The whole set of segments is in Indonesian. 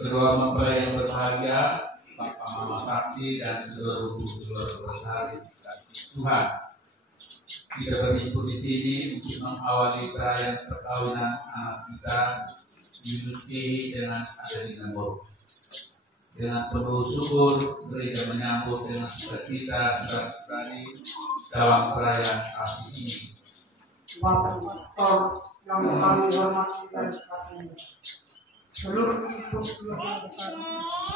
Kedua mempelai yang berbahagia, Bapak Mama Saksi dan seluruh keluarga besar Tuhan. Kita berhimpun di sini untuk mengawali perayaan perkawinan anak kita Yunus Kehi dengan Adelina Boru. Dengan penuh syukur, gereja menyambut dengan sukacita sekali dalam perayaan kasih ini. Bapak Pastor yang kami hormati dan kasih, seluruh ikut keluarga besar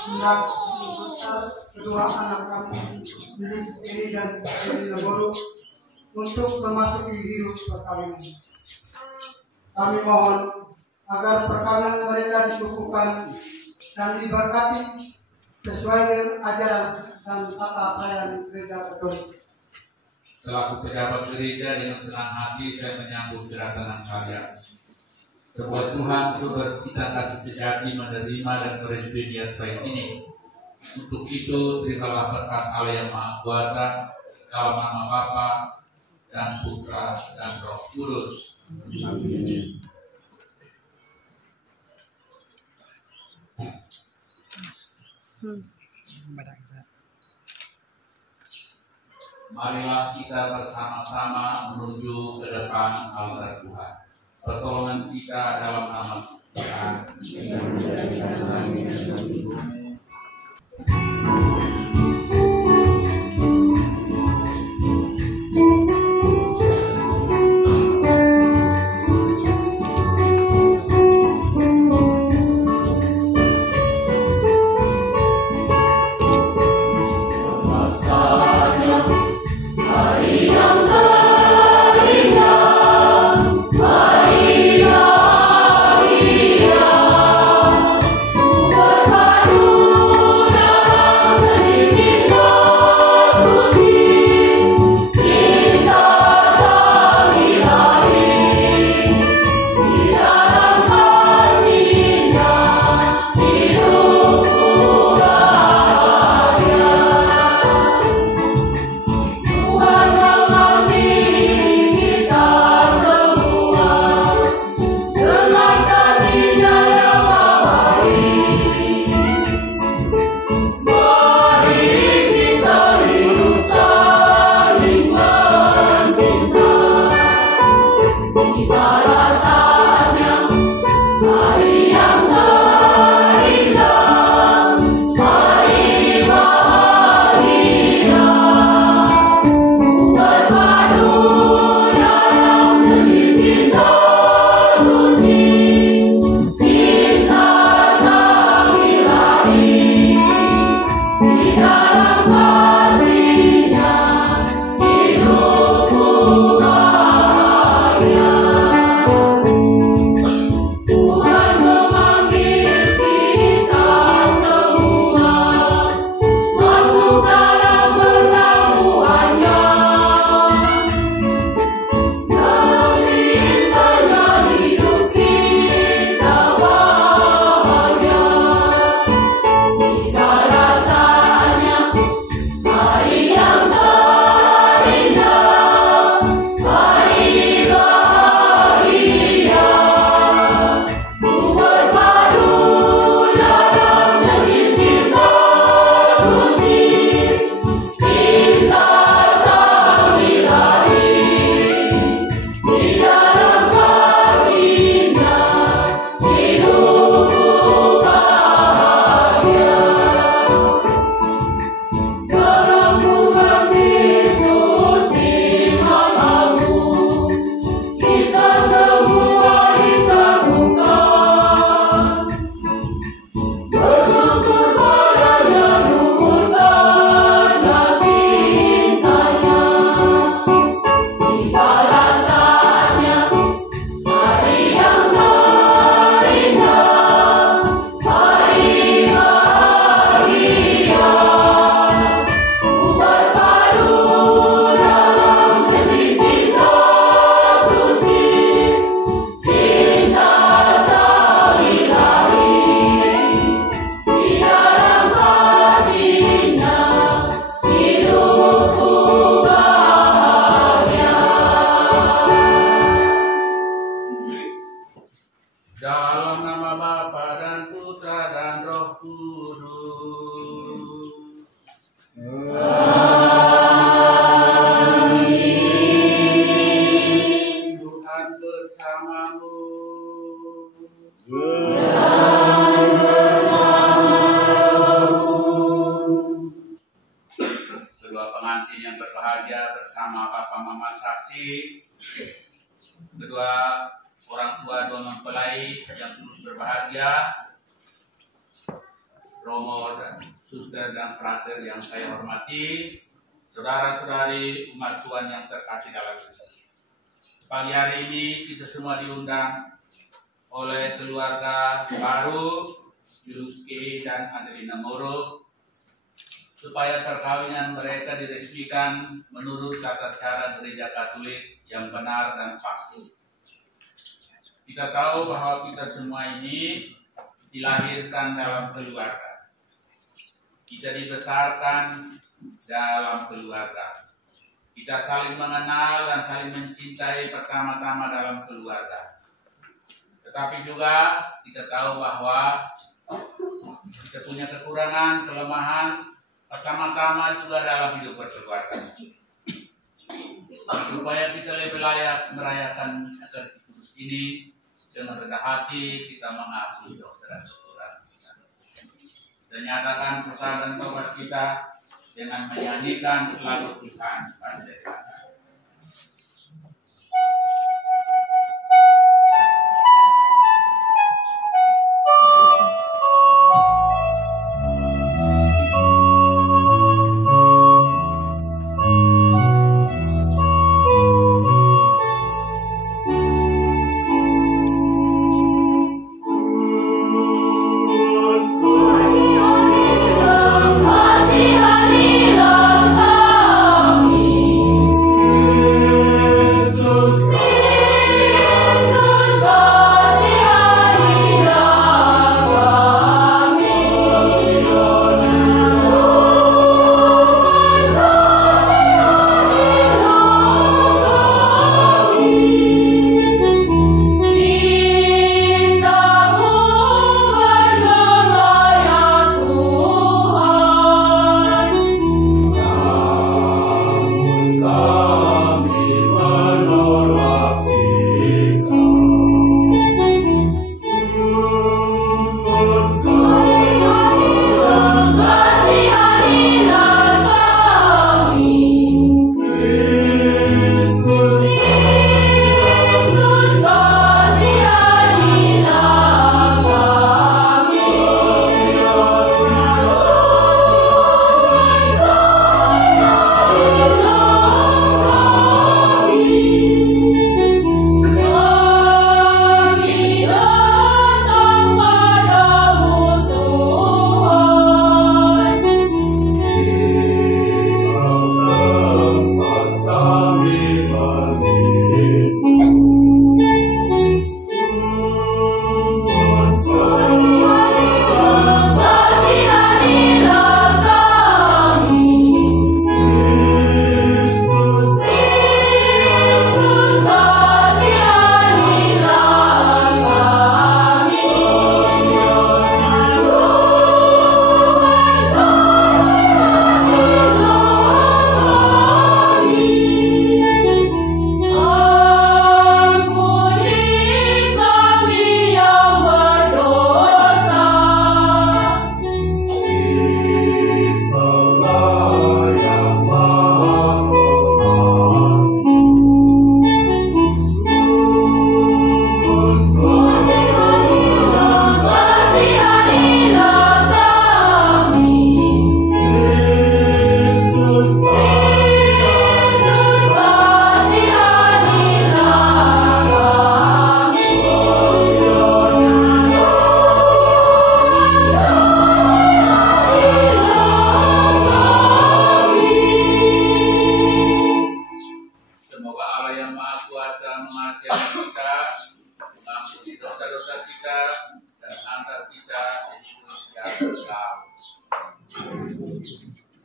hendak mengantar kedua anak kami Yunus Kehi dan Adelina Boru untuk memasuki hidup perkawinan. Kami mohon agar perkawinan mereka dikukuhkan dan diberkati sesuai dengan ajaran dan tata perayaan gereja Katolik. Selaku pejabat gereja, dengan senang hati saya menyambut kedatangan kalian. Sebuah Tuhan sumber cita kasih sejati menerima dan merestui niat baik ini. Untuk itu, terimalah berkat Allah yang Maha Kuasa dalam nama Bapa dan Putra dan Roh Kudus. Amin. Marilah kita bersama-sama menuju ke depan altar Tuhan. Pertolongan kita dalam nama Tuhan. Dalam nama Bapa dan Putra dan Roh Kudus. Amin. Tuhan bersamamu. Kedua pengantin yang berbahagia bersama Papa Mama Saksi, kedua orang tua dua mempelai yang turut berbahagia, Romo dan suster dan frater yang saya hormati, saudara-saudari umat Tuhan yang terkasih dalam Kristus. Pagi hari ini kita semua diundang oleh keluarga baru Yuruski dan Adelina Moro supaya perkawinan mereka diresmikan menurut tata cara gereja Katolik yang benar dan pasti. Kita tahu bahwa kita semua ini dilahirkan dalam keluarga. Kita dibesarkan dalam keluarga. Kita saling mengenal dan saling mencintai pertama-tama dalam keluarga. Tetapi juga kita tahu bahwa kita punya kekurangan, kelemahan, pertama-tama juga dalam hidup berkeluarga. Supaya kita lebih layak merayakan Ekaristi Kudus ini, dengan rendah hati kita mengakui dosa dan kekurangan kita. Kita nyatakan sesal dan tobat kita dengan menyanyikan selalu Tuhan pasti.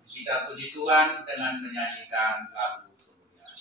Kita puji Tuhan dengan menyanyikan lagu kemuliaan.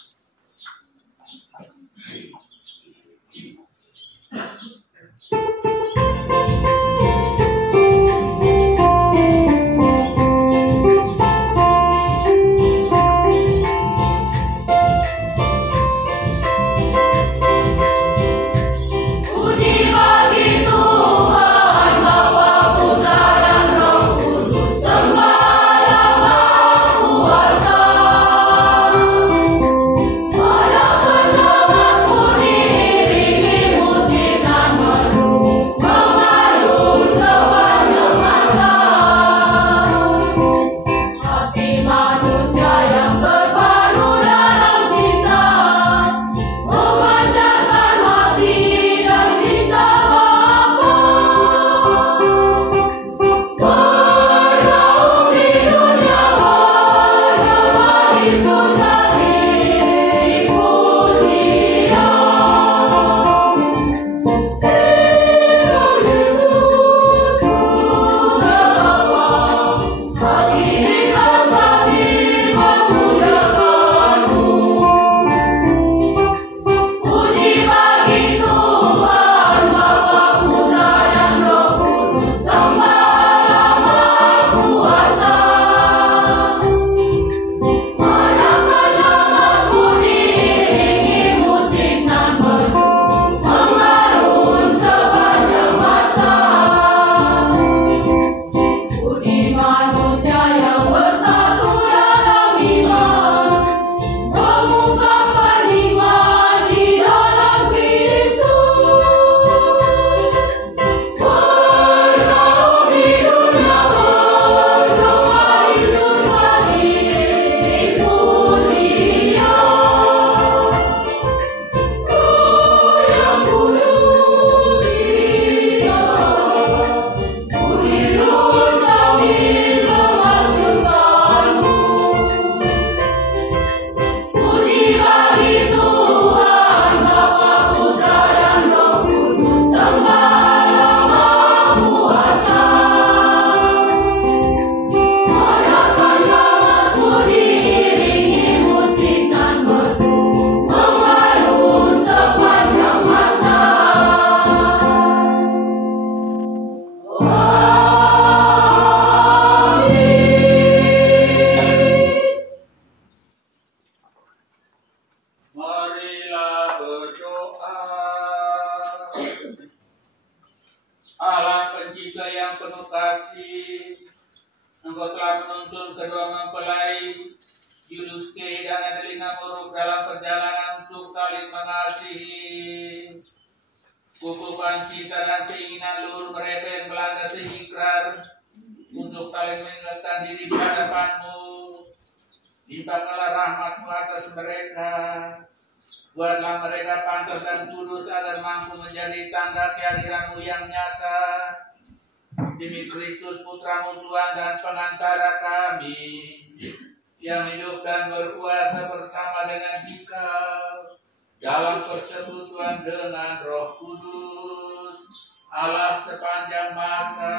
Allah pencipta yang penuh kasih, Engkau telah menuntun kedua mempelai Yuduske dan Adelina Muruk dalam perjalanan untuk saling mengasihi. Kukukan cinta dan keinginan luhur mereka yang melandasi ikrar untuk saling mengingatkan diri di hadapan-Mu. Limpahkanlah rahmat-Mu atas mereka. Buatlah mereka pantas dan kudus agar mampu menjadi tanda kehadiran-Mu yang nyata. Demi Kristus Putra-Mu Tuhan dan pengantara kami, yang hidup dan berkuasa bersama dengan Dikau dalam persekutuan dengan Roh Kudus, Allah sepanjang masa.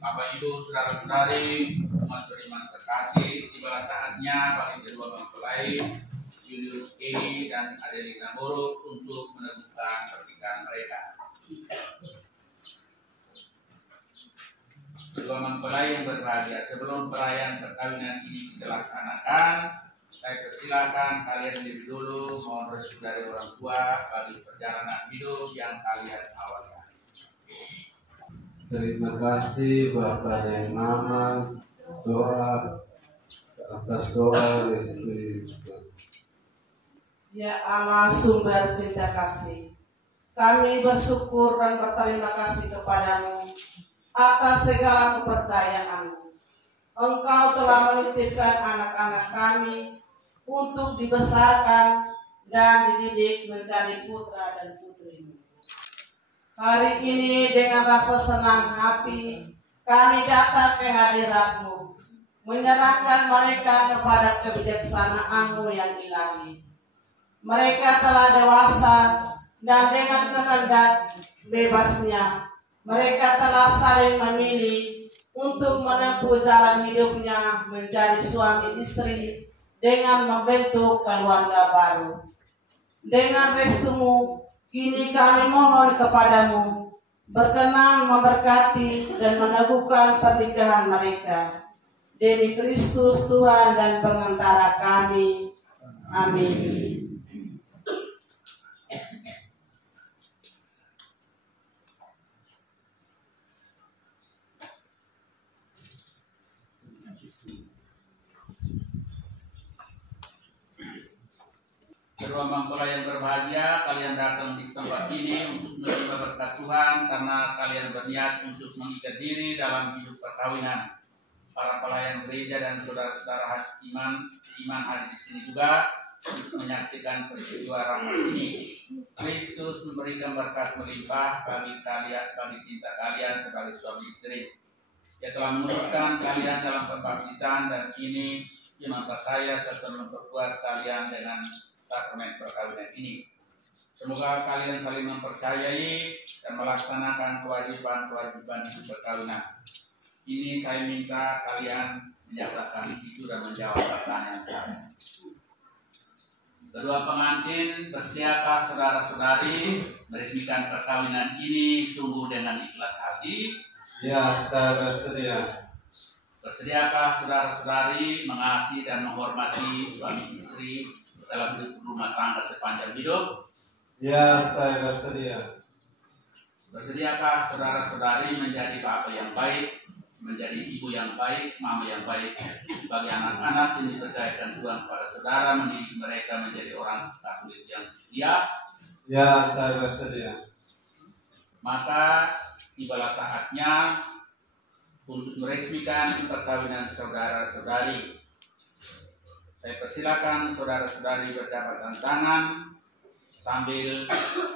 Bapak Ibu, saudara-saudari, umat beriman terkasih, tibalah saatnya bagi kedua mempelai Julius E. dan Adelina Boruk untuk meneguhkan pernikahan mereka. Kedua mempelai yang berbahagia, sebelum perayaan perkawinan ini dilaksanakan, saya persilakan kalian diri dulu mohon restu dari orang tua bagi perjalanan hidup yang kalian awali. Terima kasih Bapak yang Mama, doa atas doa restu. Ya Allah, sumber cinta kasih, kami bersyukur dan berterima kasih kepadamu atas segala kepercayaan-Mu. Engkau telah menitipkan anak-anak kami untuk dibesarkan dan dididik menjadi putra dan putri-Mu. Hari ini dengan rasa senang hati kami datang ke hadirat-Mu, menyerahkan mereka kepada kebijaksanaan-Mu yang ilahi. Mereka telah dewasa dan dengan kehendak bebasnya mereka telah saling memilih untuk menempuh jalan hidupnya menjadi suami istri dengan membentuk keluarga baru. Dengan restu-Mu, kini kami mohon kepadamu, berkenan memberkati dan meneguhkan pernikahan mereka. Demi Kristus Tuhan dan pengantara kami. Amin. Kedua mempelai yang berbahagia, kalian datang di tempat ini untuk menerima berkat Tuhan karena kalian berniat untuk mengikat diri dalam hidup perkawinan. Para pelayan gereja dan saudara-saudara iman hadir di sini juga untuk menyaksikan peristiwa rapat ini. Kristus memberikan berkat melimpah bagi kalian, bagi cinta kalian sebagai suami istri. Ia telah menguruskan kalian dalam pembaptisan dan kini Ia memperkaya serta memperkuat kalian dengan sakramen perkawinan ini. Semoga kalian saling mempercayai dan melaksanakan kewajiban-kewajiban hidup perkawinan. Ini saya minta kalian menyatakan itu dan menjawab pertanyaan saya. Kedua pengantin, bersiapkah saudara-saudari meresmikan perkawinan ini sungguh dengan ikhlas hati? Ya, saya bersedia. Bersediakah saudara-saudari mengasihi dan menghormati suami istri dalam hidup rumah tangga sepanjang hidup? Ya, saya bersedia. Bersediakah saudara-saudari menjadi bapak yang baik, menjadi ibu yang baik, mama yang baik bagi anak-anak yang dipercayakan Tuhan kepada saudara, mendidik mereka menjadi orang Katolik yang setia? Ya, saya bersedia. Maka tibalah saatnya untuk meresmikan perkawinan saudara-saudari. Saya persilakan saudara-saudari berjabat tangan sambil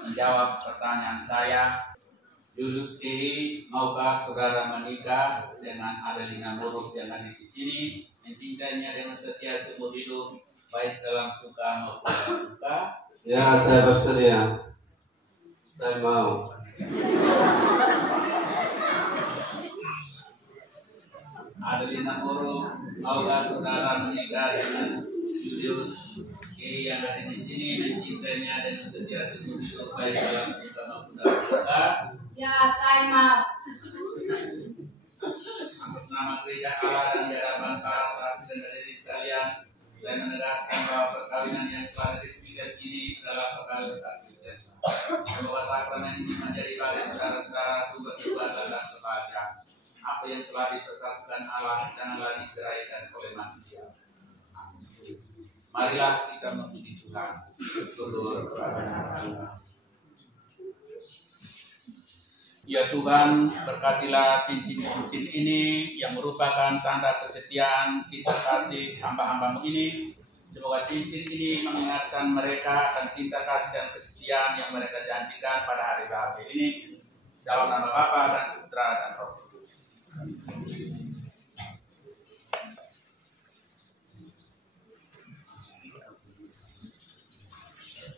menjawab pertanyaan saya. Julius E, maukah saudara menikah dengan Adelina Boruk yang ada di sini, mencintainya dengan setia seumur hidup, baik dalam suka maupun dalam duka? Ya, saya bersedia. Saya mau. Adelina Boruk, maukah saudara menikah dengan Julius E yang ada di sini, mencintainya dengan setia seumur hidup, baik dalam suka maupun dalam duka? Ya, saya mau. Atas nama gereja Allah dan di hadapan para saksi dan hadirin sekalian, saya menegaskan bahwa perkawinan yang telah diresmikan ini adalah perkawinan Katolik. Semoga sakramen ini menjadi bagi saudara-saudara sumber kekuatan dan kebahagiaan. Apa yang telah dipersatukan Allah jangan lagi ceraikan oleh manusia. Marilah kita memuji Tuhan. Syukur kepada Allah. Ya Tuhan, berkatilah cincin-cincin ini yang merupakan tanda kesetiaan kita kasih hamba-hambamu ini. Semoga cincin ini mengingatkan mereka akan cinta kasih dan kesetiaan yang mereka janjikan pada hari bahagia ini. Dalam nama Bapa dan Putra dan Roh Kudus.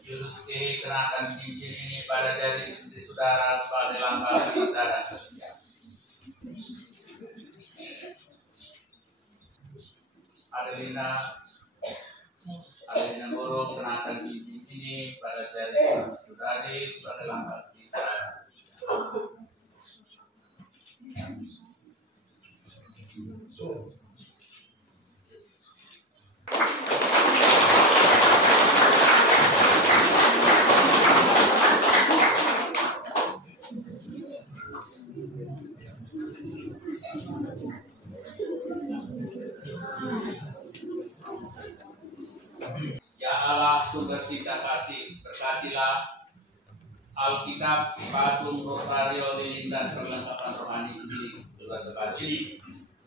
Julius E, kenakan cincin ini pada jari istri saudara sebagai lambang cinta dan kesetiaan. Adelina Moro kenakan cincin ini pada jari saudari sebagai lambang kita. Ya Allah, sumber kita kasih, berkatilah Alkitab, patung, rosario, lilin, dan perlengkapan rohani ini juga tempat ini.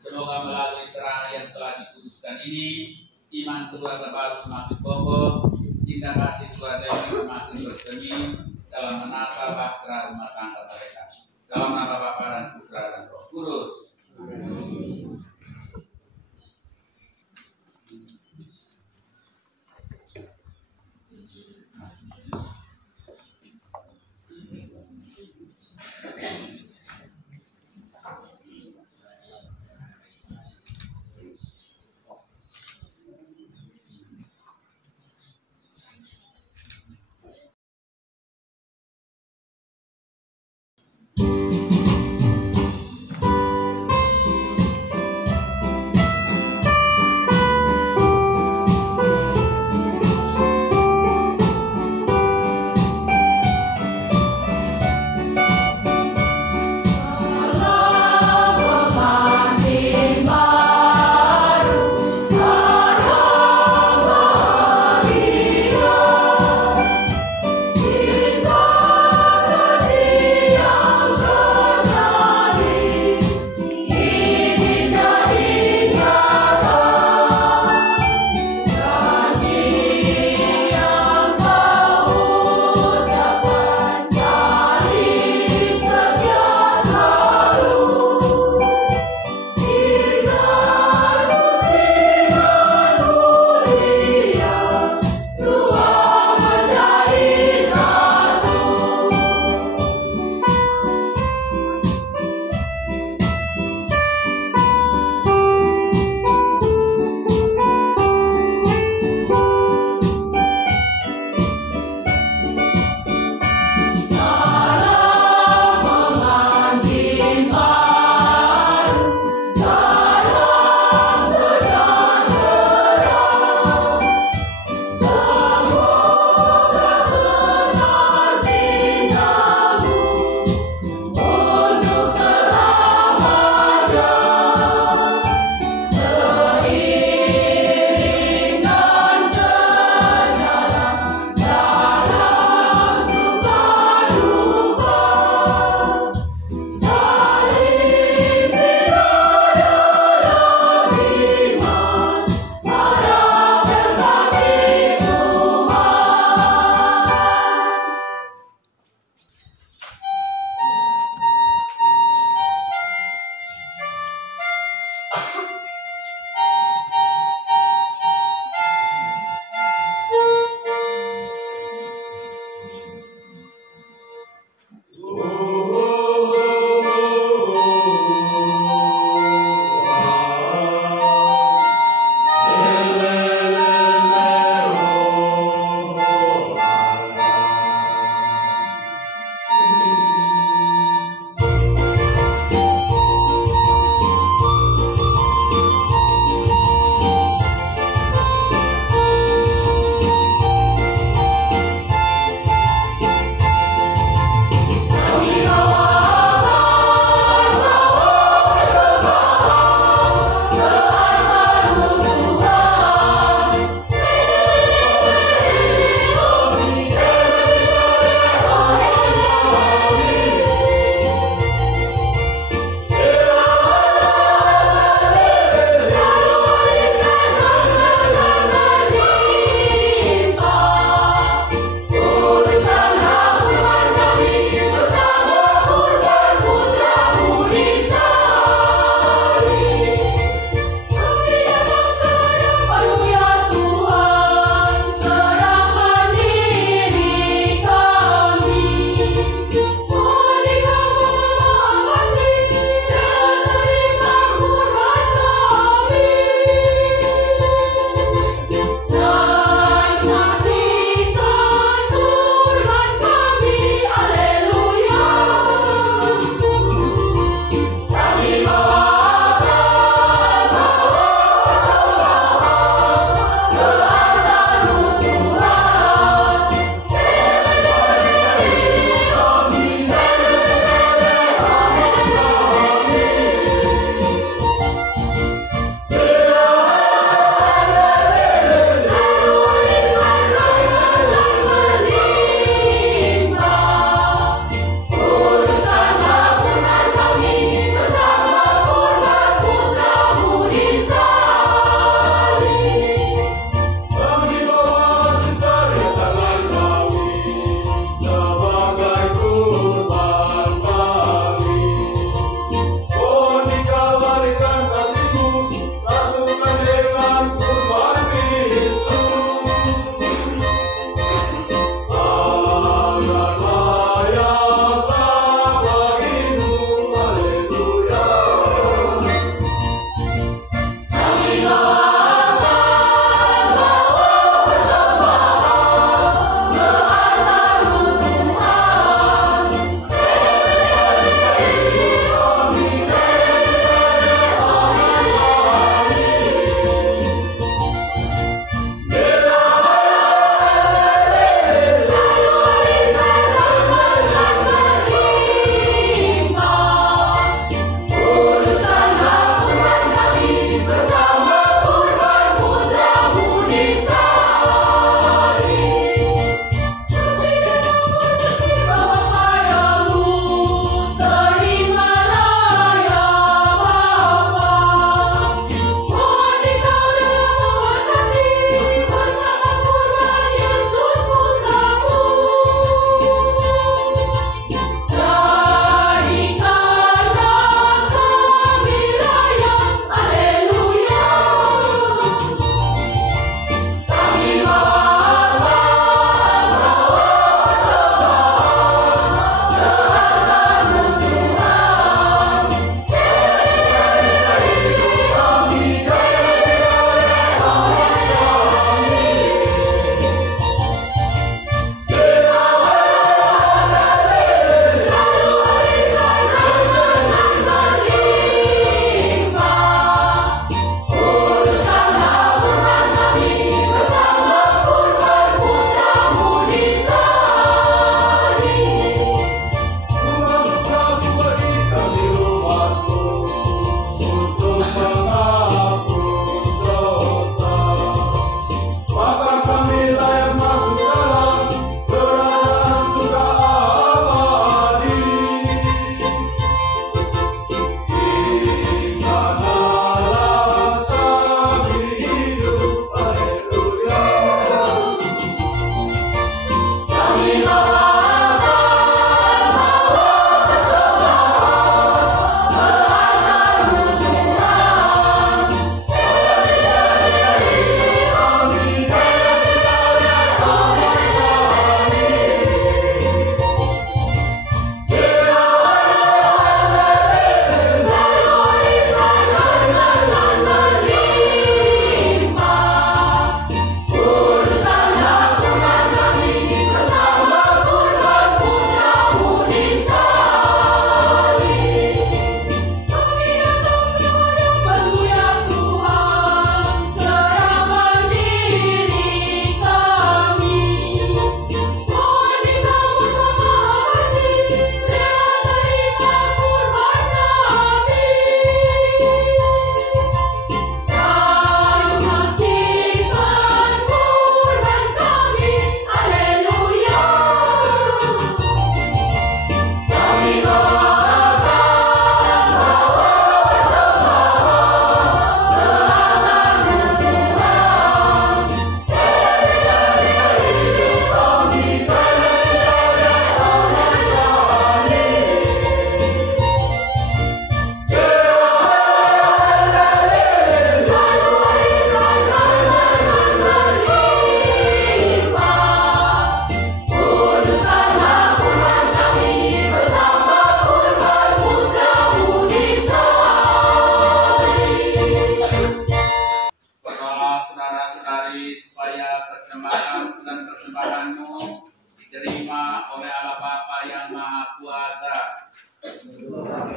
Semoga melalui serana yang telah diputuskan ini, iman keluarga baru semakin kokoh, cinta kasih keluarga ini semakin bersemi dalam menata bahtera rumah tangga mereka. Dalam nama Bapa dan Putra dan Roh Kudus.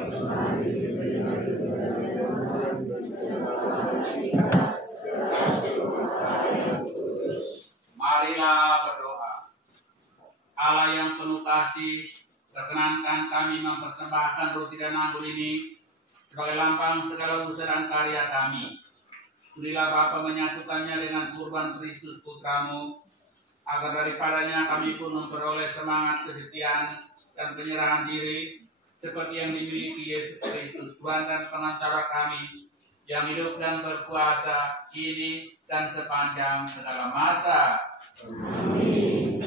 Marilah berdoa. Allah yang penuh kasih, perkenankan kami mempersembahkan roti dan anggur ini sebagai lambang segala usaha dan karya kami. Sudilah Bapa menyatukannya dengan kurban Kristus Putramu, agar daripadanya kami pun memperoleh semangat kesetiaan dan penyerahan diri, seperti yang dimiliki Yesus Kristus, Tuhan dan pengacara kami, yang hidup dan berkuasa kini dan sepanjang segala masa. Amin.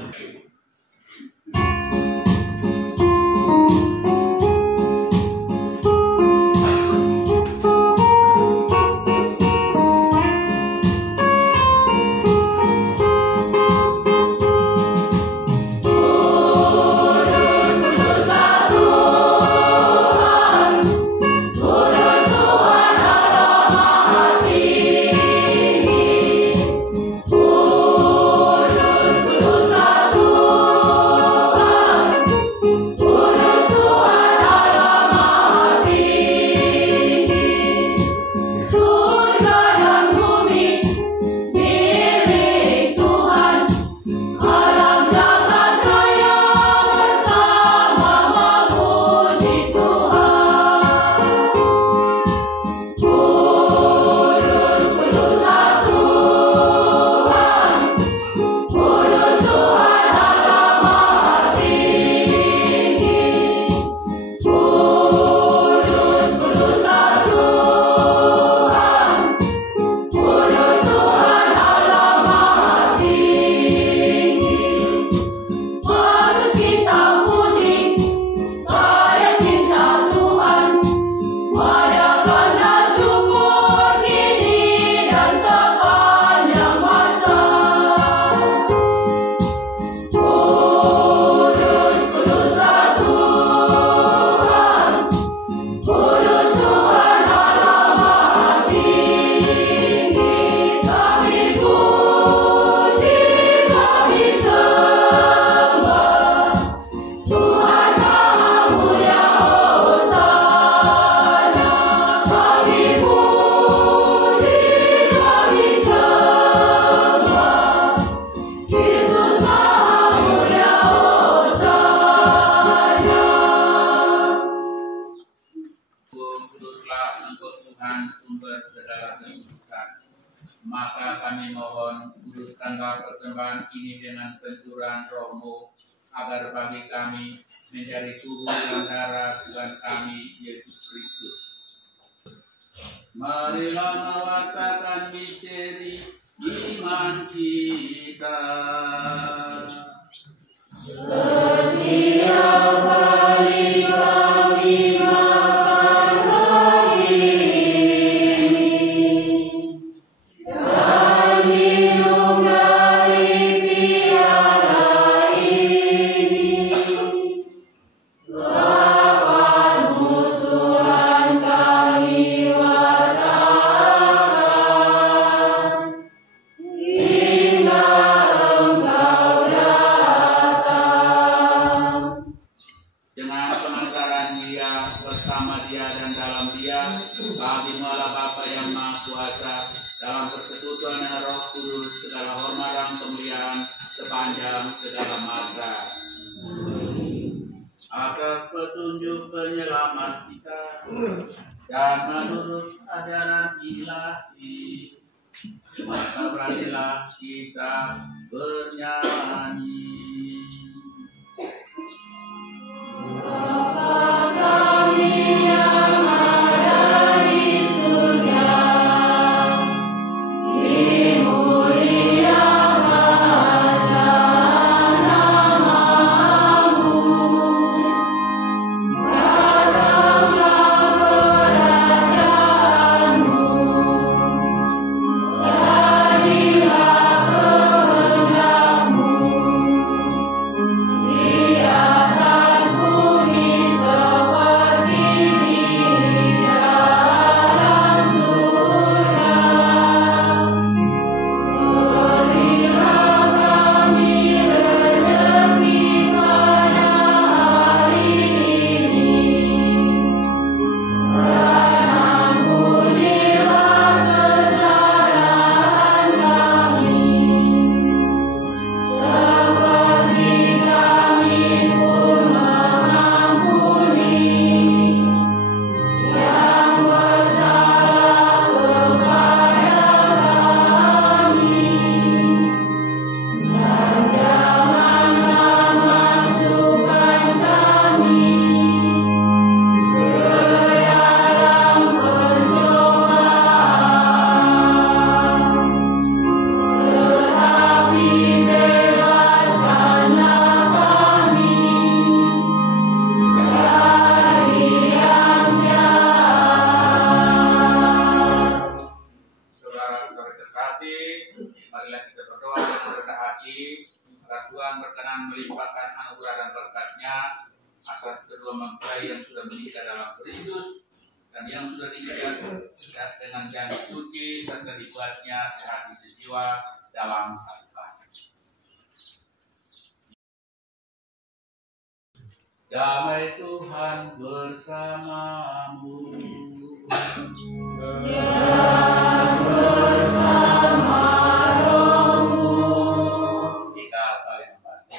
Maka kami mohon, kuduskanlah persembahan ini dengan pencurahan Roh-Mu, agar bagi kami menjadi tubuh dan darah Tuhan kami Yesus Kristus. Marilah mewartakan misteri iman kita. Setiap kali kami makan roti dan minum dari piala ini, lawan-Mu Tuhan kami wartakan hingga Engkau datang. Dengan pengasaran Dia, bersama Dia dan dalam Dia, kami Allah Bapa yang Maha Kuasa, dalam persekutuan dengan Roh Kudus, segala hormat dan kemuliaan sepanjang segala masa. Atas petunjuk penyelamat kita dan menurut ajaran ilahi, maka beranilah kita bernyanyi. Bapa kami yang ada di surga, dimuliakanlah nama-Mu, datanglah kerajaan-Mu, jadilah kehendak-Mu di atas bumi melimpahkan anugerah dan berkat-Nya atas kedua mempelai yang sudah menikah dalam Kristus dan yang sudah diikat dengan janji suci serta dibuatnya sehati sejiwa dalam satu kasih. Damai Tuhan bersamamu. Dan bersama rohmu. Kita saling membantu.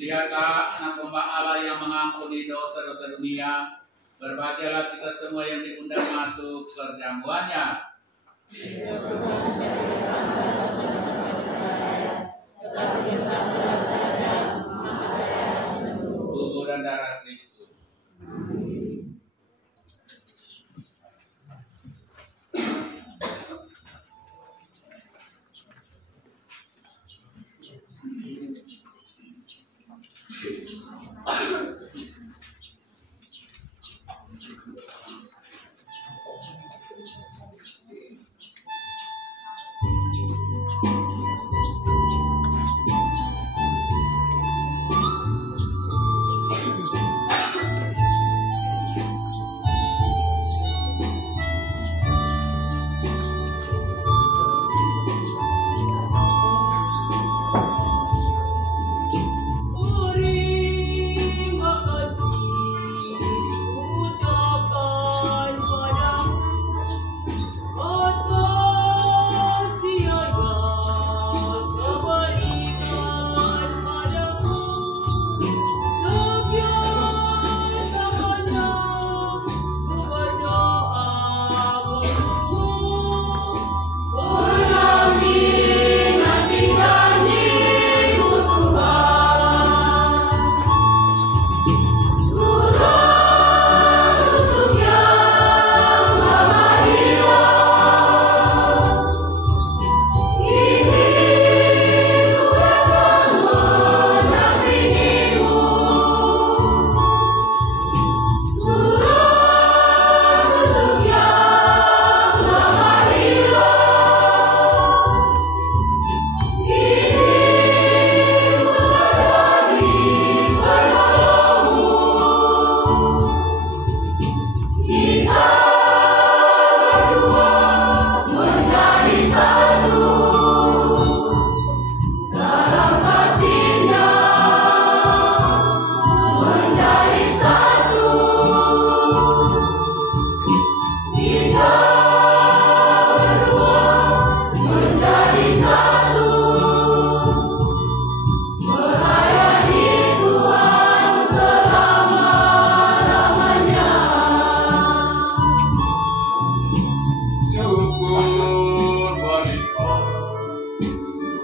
Lihatlah anak domba Allah yang mengampuni dosa-dosa dunia. Berbahagialah kita semua yang diundang masuk perjamuannya. Tubuh dan darah Kristus.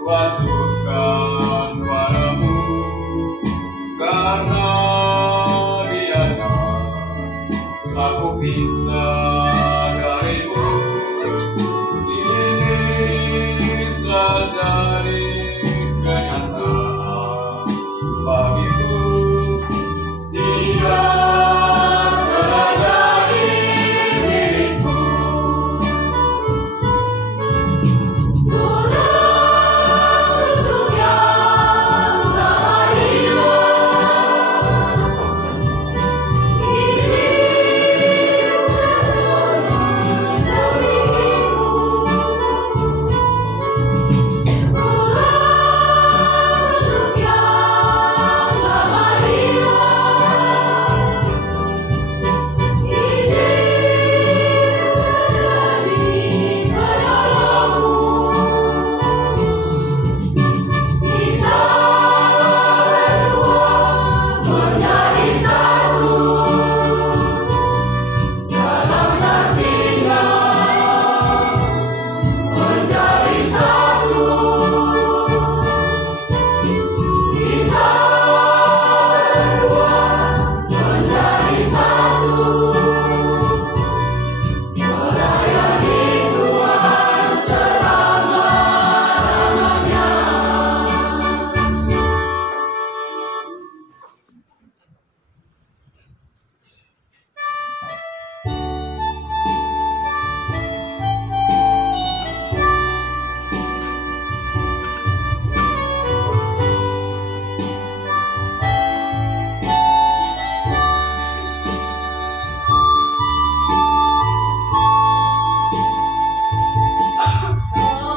kuaturkan padamu, karena dianya aku pinta darimu. Ini telah jadi kenyataan bagiku. Dia telah jadi milikku. Rusuk yang lama hilang, ini rusuk yang lama hilang, ini terjadi padamu. Kita berdua menjadi satu dalam kasih-Nya, menjadi satu. Kita berdua menjadi satu, melayani Tuhan selama-lamanya.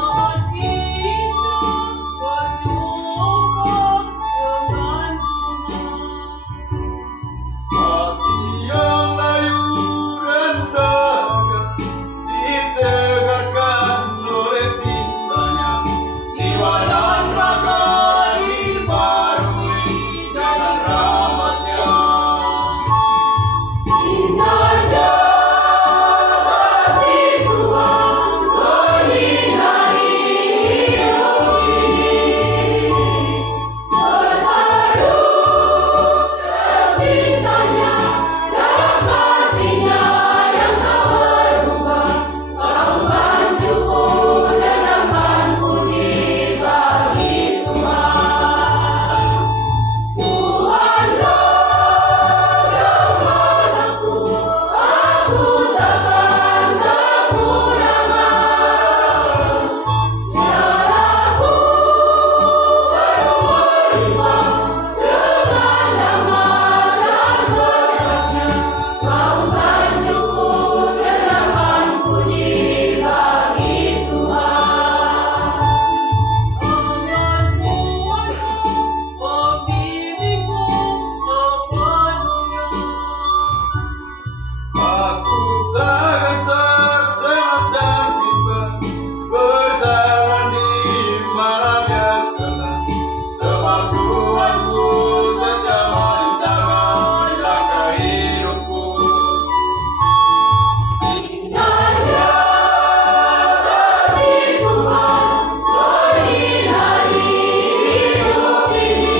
Saat kita berjumpa dengan Tuhan, Hati yang layu dan dahaga disegarkan oleh cintanya. Jiwa dan raga dibarui dengan rahmat-Nya. indahnya kasih Tuhan menyinari hidup ini. Berharu dalam cintanya, dalam kasih-Nya yang tak berubah. Gaungkan syukur dan namakan puji bagi Tuhan. Tuhanlah gembalaku, aku takkan kekurangan. Biarlah aku berlimpah dengan rahmat dan berkat-Nya. Gaungkan syukur dan namakan puji bagi Tuhan. Aman Tuhanku, pembimbingku sepenuhnya. Aku takkan tercemas dan bimbang berjalan di malam yang gelap, sebab Tuhanku setia menjaga langkah hidupku. Indahnya kasih Tuhan menyinari hidup ini.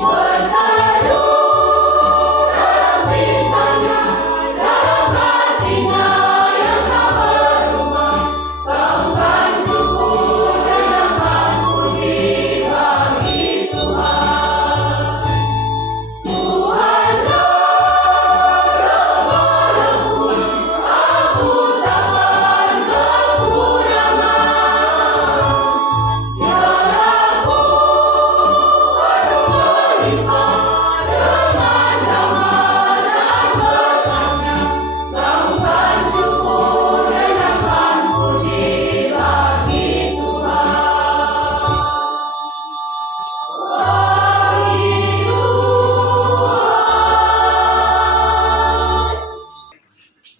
Berteduh dalam cintanya, dalam kasih-Nya yang tak berubah. Gaungkan syukur dan namakan puji bagi Tuhan. Tuhanlah gembalaku, aku takkan kekurangan. Biarlah aku berlimpah dengan rahmat dan berkat-Nya. Gaungkan syukur dan namakan puji bagi Tuhan. Bagi Tuhan.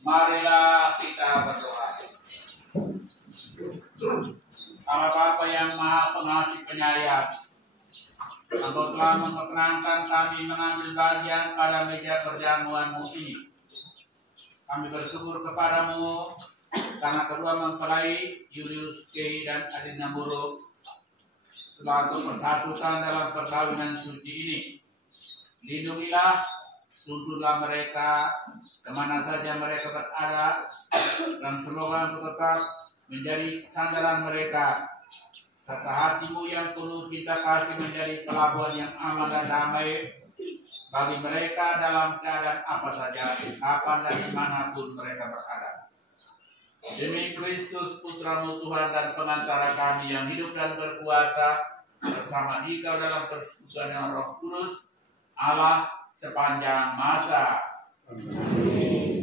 Marilah kita berdoa. Allah Bapa yang Maha Pengasih Penyayang, Engkau telah memperkenankan kami mengambil bagian pada meja perjamuan-Mu ini. Kami bersyukur kepadamu karena kedua mempelai Julius K. dan Adina Buruk telah mempersatukan dalam perkawinan suci ini. Lindungilah, tuntunlah mereka kemana saja mereka berada, dan semoga engkau tetap menjadi sandaran mereka, serta hatimu yang penuh cinta kasih menjadi pelabuhan yang aman dan damai bagi mereka dalam keadaan apa saja, kapan dan dimanapun mereka berada. Demi Kristus Putramu Tuhan dan pengantara kami yang hidup dan berkuasa bersama Dikau dalam persekutuan dengan Roh Kudus, Allah sepanjang masa. Amin.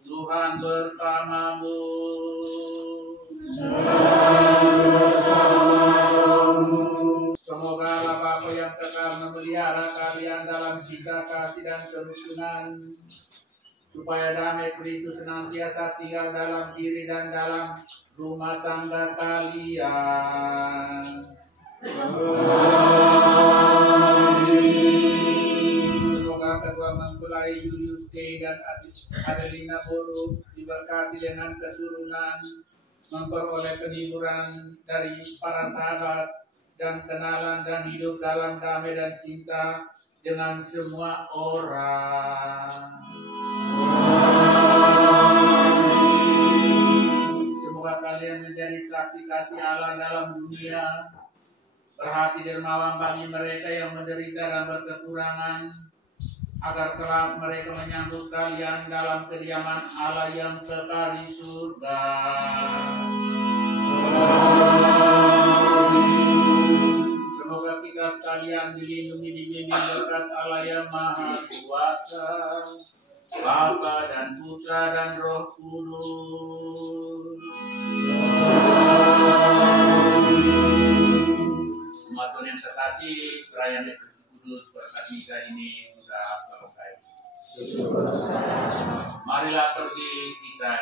Tuhan bersamamu. Semoga Allah Bapa yang kekal memelihara kalian dalam cinta kasih dan kerukunan, supaya damai Kristus senantiasa tinggal dalam diri dan dalam rumah tangga kalian. Semoga kedua mempelai Julius K. dan Adelina Boru diberkati dengan keturunan, memperoleh peniburan dari para sahabat, dan kenalan dan hidup dalam damai dan cinta dengan semua orang. Semoga kalian menjadi saksi kasih Allah dalam dunia, berhati dermawan bagi mereka yang menderita dan berkekurangan, agar kelak mereka menyambut kalian dalam kediaman Allah yang kekal di surga. Semoga kita sekalian dilindungi dibimbing berkat Allah yang Maha Kuasa, Bapa dan Putra dan Roh Kudus. Umat Tuhan yang terkasih, perayaan liturgi kudus berkat misa ini sudah selesai. Marilah pergi kita